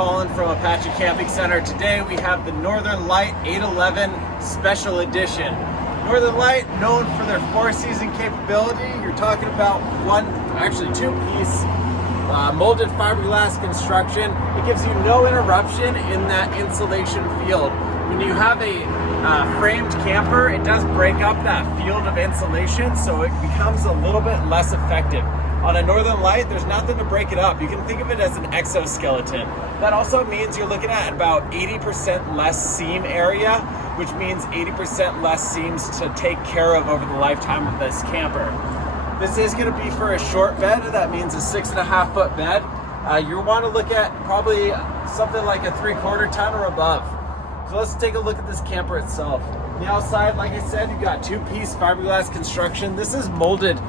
Collin from Apache Camping Center. Today we have the Northern Lite 811 Special Edition. Northern Lite, known for their 4-season capability. You're talking about two-piece molded fiberglass construction. It gives you no interruption in that insulation field. When you have a framed camper, it does break up that field of insulation, so it becomes a little bit less effective. On a Northern Lite, there's nothing to break it up. You can think of it as an exoskeleton. That also means you're looking at about 80% less seam area, which means 80% less seams to take care of over the lifetime of this camper. This is going to be for a short bed. That means a 6.5 foot bed. You want to look at probably something like a 3/4 ton or above. So let's take a look at this camper itself. The outside, like I said, you've got 2-piece fiberglass construction. This is molded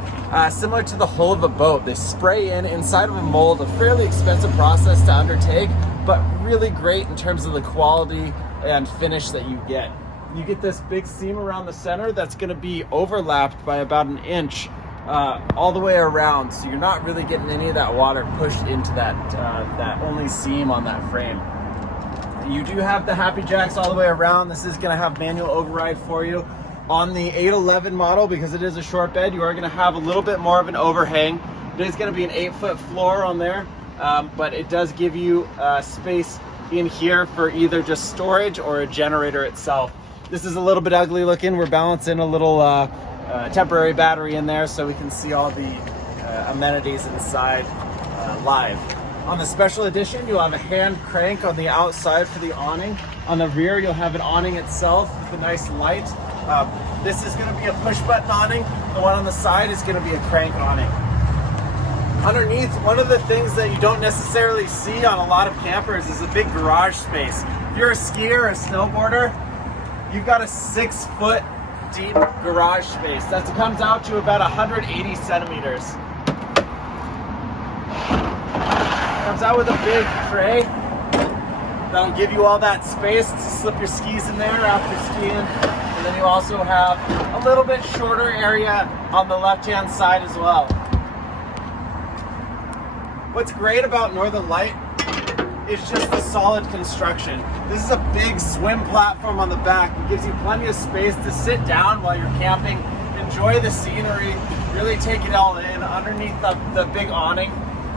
similar to the hull of a boat. They spray inside of a mold, a fairly expensive process to undertake, but really great in terms of the quality and finish that you get. You get this big seam around the center that's going to be overlapped by about 1 inch all the way around, so you're not really getting any of that water pushed into that only seam on that frame. You do have the Happy Jacks all the way around. This is going to have manual override for you. On the 811 model, because it is a short bed, you are going to have a little bit more of an overhang. It is going to be an 8-foot floor on there, but it does give you space in here for either just storage or a generator itself. This is a little bit ugly looking. We're balancing a little temporary battery in there so we can see all the amenities inside live. On the Special Edition, you'll have a hand crank on the outside for the awning. On the rear, you'll have an awning itself with a nice light. This is going to be a push button awning. The one on the side is going to be a crank awning. Underneath, one of the things that you don't necessarily see on a lot of campers is a big garage space. If you're a skier or a snowboarder, you've got a 6-foot deep garage space. That comes out to about 180 centimeters. Comes out with a big tray that'll give you all that space to slip your skis in there after skiing. And then you also have a little bit shorter area on the left-hand side as well. What's great about Northern Lite is just the solid construction. This is a big swim platform on the back. It gives you plenty of space to sit down while you're camping, enjoy the scenery, really take it all in underneath the big awning.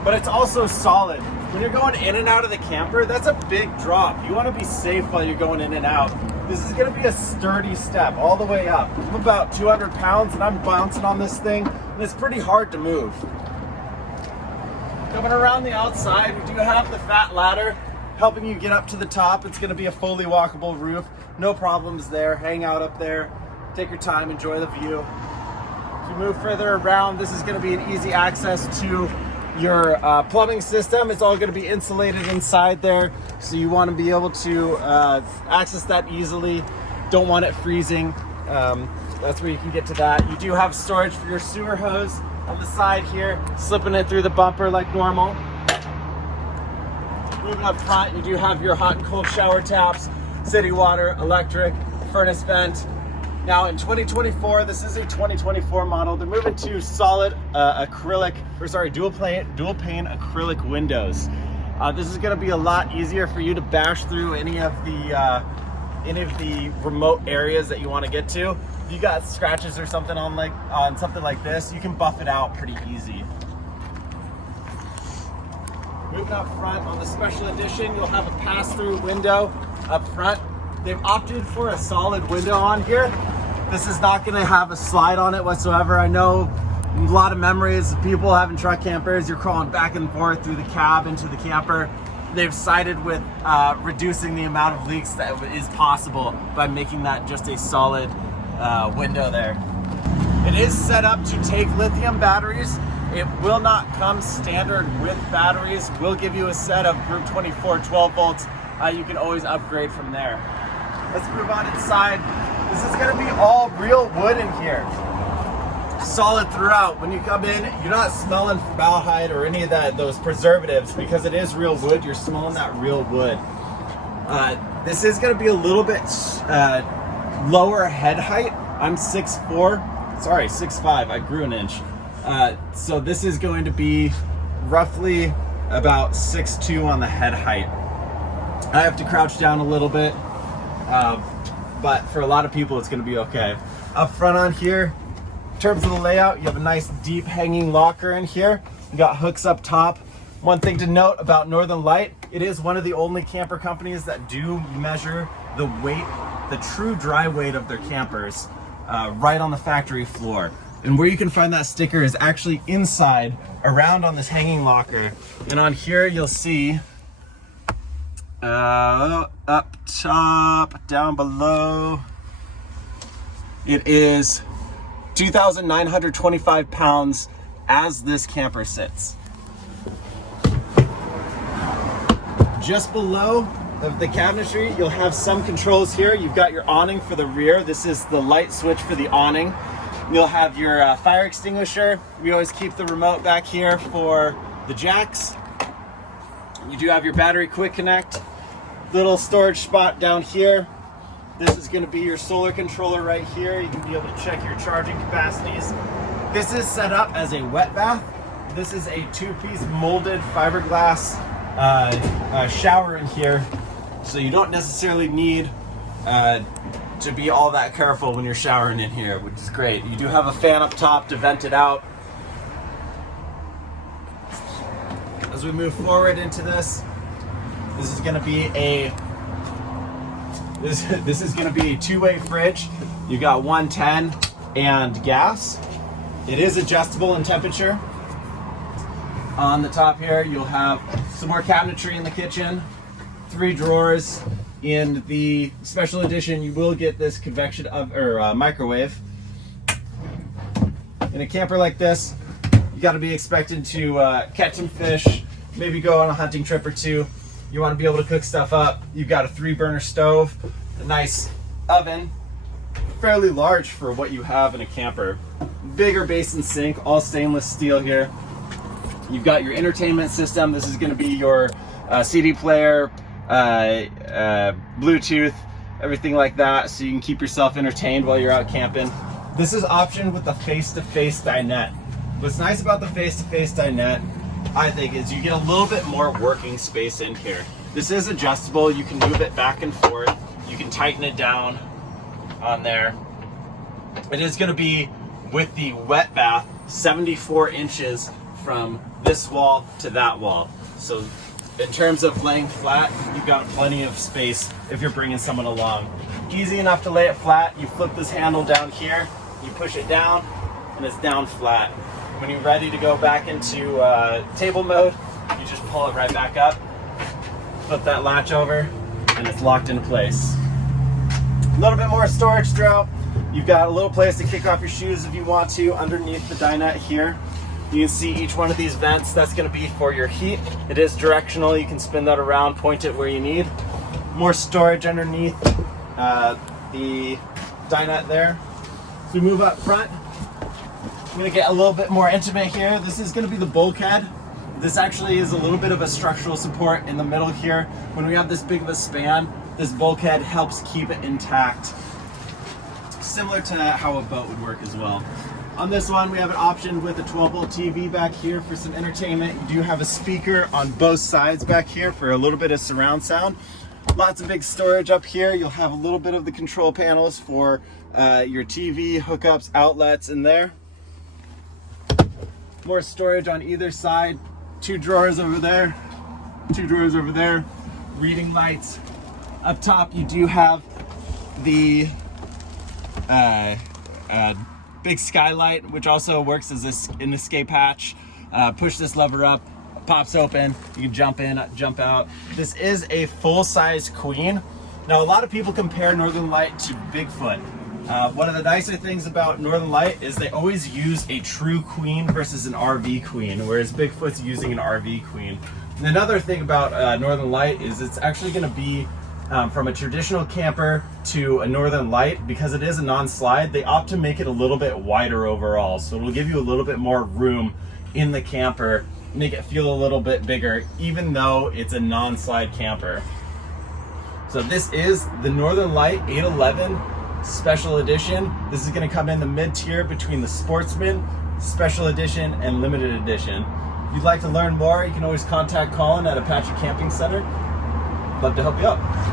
But it's also solid. When you're going in and out of the camper, that's a big drop. You want to be safe while you're going in and out. This is going to be a sturdy step all the way up. I'm about 200 pounds and I'm bouncing on this thing, and it's pretty hard to move. Coming around the outside, we do have the fat ladder helping you get up to the top. It's going to be a fully walkable roof. No problems there. Hang out up there. Take your time, enjoy the view. As we move further around, this is going to be an easy access to your plumbing system. It's all going to be insulated inside there, so you want to be able to access that easily. Don't want it freezing. That's where you can get to that. You do have storage for your sewer hose on the side here, slipping it through the bumper like normal. Moving up front, you do have your hot and cold shower taps, city water, electric, furnace vent. Now in 2024, this is a 2024 model. They're moving to solid dual pane acrylic windows. This is going to be a lot easier for you to bash through any of the remote areas that you want to get to. If you got scratches or something on something like this, you can buff it out pretty easy. Moving up front on the Special Edition, you'll have a pass-through window up front. They've opted for a solid window on here. This is not going to have a slide on it whatsoever. I know a lot of memories of people having truck campers. You're crawling back and forth through the cab into the camper. They've sided with reducing the amount of leaks that is possible by making that just a solid window there. It is set up to take lithium batteries. It will not come standard with batteries. We'll give you a set of Group 24 12 volts. You can always upgrade from there. Let's move on inside. This is going to be all real wood in here. Solid throughout. When you come in, you're not smelling formaldehyde or any of those preservatives, because it is real wood. You're smelling that real wood. This is going to be a little bit lower head height. I'm 6'5". I grew an inch. So this is going to be roughly about 6'2" on the head height. I have to crouch down a little bit, but for a lot of people it's going to be okay. Up front on here, in terms of the layout, you have a nice deep hanging locker in here. You got hooks up top. One thing to note about Northern Lite, it is one of the only camper companies that do measure the weight, the true dry weight of their campers right on the factory floor. And where you can find that sticker is actually inside, around on this hanging locker. And on here you'll see up top, down below, it is 2,925 pounds as this camper sits. Just below of the cabinetry, you'll have some controls here. You've got your awning for the rear. This is the light switch for the awning. You'll have your fire extinguisher. We always keep the remote back here for the jacks. You do have your battery quick connect. Little storage spot down here. This is going to be your solar controller right here. You can be able to check your charging capacities. This is set up as a wet bath. This is a two-piece molded fiberglass shower in here, so you don't necessarily need to be all that careful when you're showering in here, which is great. You do have a fan up top to vent it out. As we move forward into this, this is going to be a two-way fridge. You got 110 and gas. It is adjustable in temperature. On the top here, you'll have some more cabinetry in the kitchen, 3 drawers. In the special edition, you will get this convection microwave. In a camper like this, you got to be expected to catch some fish, maybe go on a hunting trip or two. You want to be able to cook stuff up. You've got a 3-burner stove, a nice oven, fairly large for what you have in a camper. Bigger basin sink, all stainless steel here. You've got your entertainment system. This is going to be your CD player, Bluetooth, everything like that, so you can keep yourself entertained while you're out camping. This is optioned with the face-to-face dinette. What's nice about the face-to-face dinette, I think, is you get a little bit more working space in here. This is adjustable. You can move it back and forth. You can tighten it down on there. It is going to be, with the wet bath, 74 inches from this wall to that wall. So in terms of laying flat, you've got plenty of space if you're bringing someone along. Easy enough to lay it flat. You flip this handle down here, you push it down, and it's down flat. When you're ready to go back into table mode, you just pull it right back up, flip that latch over, and it's locked into place. A little bit more storage throughout. You've got a little place to kick off your shoes if you want to underneath the dinette here. You can see each one of these vents. That's going to be for your heat. It is directional. You can spin that around, point it where you need. More storage underneath the dinette there. So we move up front. I'm going to get a little bit more intimate here. This is going to be the bulkhead. This actually is a little bit of a structural support in the middle here. When we have this big of a span, this bulkhead helps keep it intact. Similar to how a boat would work as well. On this one, we have an option with a 12-volt TV back here for some entertainment. You do have a speaker on both sides back here for a little bit of surround sound. Lots of big storage up here. You'll have a little bit of the control panels for your TV hookups, outlets in there. More storage on either side. 2 drawers over there, 2 drawers over there. Reading lights. Up top, you do have the big skylight, which also works as an escape hatch. Push this lever up, pops open, you can jump in, jump out. This is a full-size queen. Now, a lot of people compare Northern Lite to Bigfoot. One of the nicer things about Northern Lite is they always use a true queen versus an RV queen, whereas Bigfoot's using an RV queen. And another thing about Northern Lite is it's actually going to be from a traditional camper to a Northern Lite. Because it is a non-slide, they opt to make it a little bit wider overall, so it'll give you a little bit more room in the camper, make it feel a little bit bigger, even though it's a non-slide camper. So this is the Northern Lite 811 Special Edition. This is going to come in the mid-tier between the Sportsman, Special Edition, and Limited Edition. If you'd like to learn more, you can always contact Collin at Apache Camping Center. love to help you out.